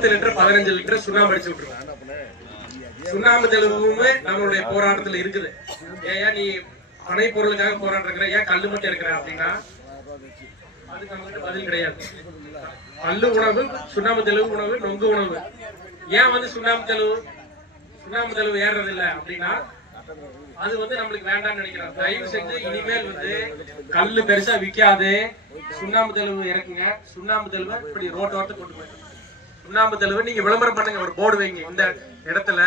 10 litre 15 litre சுண்ணாம்பு அடிச்சு விட்டுருவோம். சுண்ணாம்பு தெளிவுமே நம்மளுடைய போராட்டத்துல இருக்குது. ஏன் நீ பனை பொருளுக்காக போராடுற, ஏன் கல்லு மட்டும் இருக்கிற அப்படின்னா அதுக்கு நம்மகிட்ட பதில் கிடையாது. கல்லு உணவு, சுண்ணாம்பு தெளிவு உணவு, நொங்கு உணவு. ஏன் வந்து சுண்ணாம்பு தெளிவு ஏறது இல்லை அப்படின்னா அது வந்து நம்மளுக்கு வேண்டாம்னு நினைக்கிறோம். தயவு செஞ்சு இனிமேல் வந்து கல்லு பெருசா விற்காது, சுண்ணாம்பு தெளிவு இறக்குங்க. சுண்ணாம்பு தெளிவை இப்படி ரோட்டோரத்தை கொண்டு போய் சுண்ணாம்பு தெளிவு நீங்க விளம்பரம் பண்ணுங்க, ஒரு போர்டு வைங்க. இந்த இடத்துல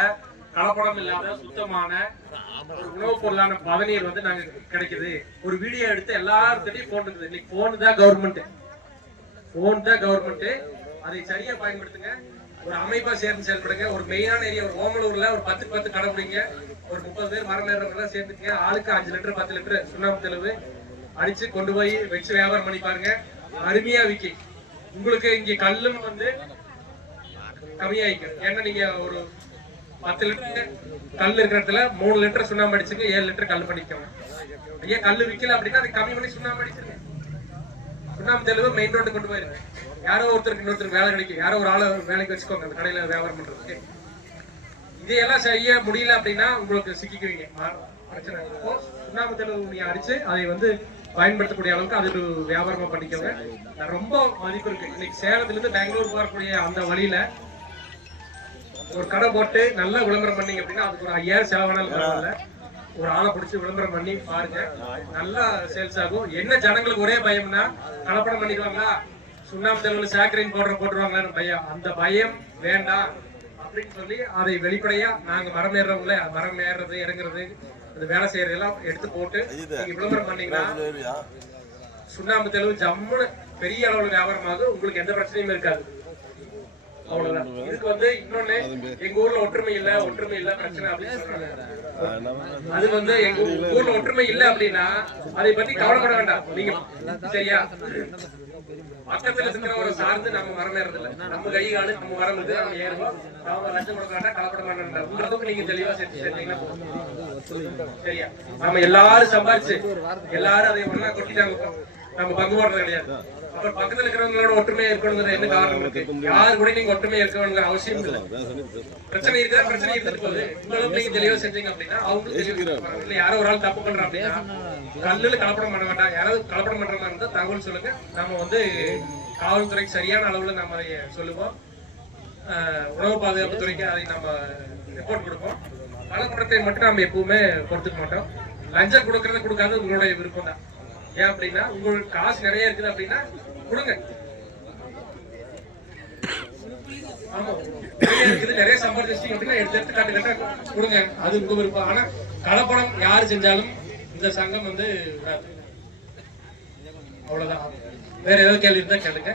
கலப்படம் இல்லாத சுத்தமான ஒரு உணவுப் பொருளான பதநீர் வந்து நாங்க கிடைக்குது. ஒரு வீடியோ எடுத்து எல்லார்கிட்டையும் போன் இருக்குது. இன்னைக்கு போன் தான் கவர்மெண்ட். அதை சரியா பயன்படுத்துங்க. ஒரு அமைப்பா சேர்ந்து செயல்படுங்க. ஒரு மெயினான ஏரியா, ஒரு ஓமலூர்ல ஒரு 10 கடை பிடிங்க. ஒரு 30 பேர் மரம் ஏறவங்க சேர்த்துக்கங்க. ஆளுக்கு 5 லிட்டர் 10 லிட்டர் சுண்ணாம்பு தெளிவு அடிச்சு கொண்டு போய் வச்சு வியாபாரம் பண்ணி பாருங்க. அருமையா விக்கி. உங்களுக்கு இங்க கல்லும் வந்து கம்மியாயிக்கும். ஏன்னா நீங்க ஒரு 10 லிட்டர் கல் இருக்கிற இடத்துல 3 லிட்டர் சுண்ணாம்பு அடிச்சுங்க, 7 லிட்டர் கல் பண்ணிக்கோங்க. ஐயா கல்லு விக்கல அப்படின்னா அதை கம்மி பண்ணி சுண்ணாம்பு அடிச்சிருங்க. சுண்ணாம்பு தெளிவு மெயின் ரோடு கொண்டு போயிருங்க. யாரோ ஒருத்தருக்கு இன்னொருத்தருக்கு வேலை கிடைக்கும். யாரோ ஒரு ஆளை வேலைக்கு வச்சுக்கோங்க அந்த கடையில வியாபாரம் பண்றதுக்கு. இதையெல்லாம் செய்ய முடியல அப்படின்னா உங்களுக்கு சிக்கிக்குவீங்க பிரச்சனை. சுண்ணாம்பு தெளிவு நீங்க அடிச்சு அதை வந்து பயன்படுத்தக்கூடிய அளவுக்கு அது ஒரு வியாபாரமா பண்ணிக்கோங்க. ரொம்ப மதிப்பு இருக்கு. இன்னைக்கு சேலத்துல இருந்து பெங்களூருக்கு வரக்கூடிய அந்த வழியில ஒரு கடை போட்டு நல்லா விளம்பரம் பண்ணீங்க அப்படின்னா அதுக்கு ஒரு 5000 செலவானாலும் பரவாயில்ல. ஒரு ஆளை பிடிச்சி விளம்பரம் பண்ணி பாருங்க, நல்லா சேல்ஸ் ஆகும். என்ன ஜனங்களுக்கு ஒரே பயம்னா கலப்படம் பண்ணிடுவாங்களா, சுண்ணாம்பு தெளிவுல சாக்கரின் போட்டுருவாங்களான்னு பயம். அந்த பயம் வேண்டாம் அப்படின்னு சொல்லி அதை வெளிப்படையா நாங்க மரம் ஏறுறவங்கள மரம் ஏறுறது இறங்குறது அந்த வேலை செய்யறது எல்லாம் எடுத்து போட்டு நீங்க விளம்பரம் பண்ணீங்கன்னா சுண்ணாம்பு தெளிவு ஜம்முன்னு பெரிய அளவுல வியாபாரமாகும். உங்களுக்கு எந்த பிரச்சனையும் இருக்காது. அவ்வளவுதான். இதுக்கு வந்து இன்னொன்னு, எங்க ஊர்ல ஒற்றுமை இல்ல பிரச்சனை அப்படின்னு சொல்றாங்க. அது வந்து எங்க ஊர்ல ஒற்றுமை இல்ல அப்படின்னா அதை பத்தி கவலைப்பட வேண்டாம். நீங்க சரியா பக்கத்துல இருக்கிறவரை சார்ந்து நம்ம மரம் ஏறது இல்லை. நம்ம கை காலு நம்ம மரம் வந்து நம்ம ஏறுவோம். அவங்க லட்சம் கொடுக்க வேண்டாம், கலப்பட மாட்டோம். நீங்க தெளிவா செஞ்சீங்கன்னா சரியா. நம்ம எல்லாரும் சம்பாரிச்சு எல்லாரும் அதை ஒன்னா கொட்டிட்டாங்க, நம்ம பங்கு போடுறது கிடையாது. அப்புறம் பக்கத்துல இருக்கிறவங்களோட ஒற்றுமையா இருக்கணுங்கிற என்ன காரணம் இருக்கு? யாரு கூட நீங்க ஒற்றுமையா இருக்கணுங்கிற அவசியம் இல்லை. பிரச்சனை இருந்துட்டு போகுது. உங்களுக்கு நீங்க தெளிவா செஞ்சீங்க அப்படின்னா அவங்களுக்கு யாரோ ஒரு ஆள் தப்பு பண்றோம் அப்படின்னா கல்லுல கலப்படம் பண்ண வேண்டாம். யாராவது கலப்படம் பண்ற மாதிரி இருந்தா தகவல் சொல்லுங்க. நம்ம வந்து காவல்துறைக்கு சரியான அளவுல நம்ம அதை சொல்லுவோம். உணவு பாதுகாப்பு துறைக்கு அதை நம்ம ரிப்போர்ட் கொடுப்போம். கலப்படத்தை மட்டும் நம்ம எப்பவுமே பொறுத்துக்க மாட்டோம். லஞ்சம் கொடுக்கறது உங்களுடைய விருப்பம் தான். ஏன் அப்படின்னா உங்களுக்கு காசு நிறைய இருக்குது அப்படின்னா கொடுங்க. ஆமா இருக்குது, நிறைய சம்பாதிச்சிங்க அப்படின்னா எடுத்து காட்டு கொடுங்க. அது உங்க விருப்பம். ஆனா கலப்படம் யாரு செஞ்சாலும் இந்த சங்கம் வந்து விடாது. அவ்வளவுதான். வேற ஏதாவது கேள்வி இருந்தா கேளுங்க.